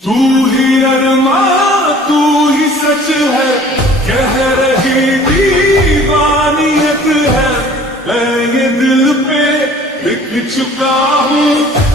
तू ही अरमा तू ही सच है, कह रही दीवानियत है। मैं ये दिल पे लिख चुका हूँ।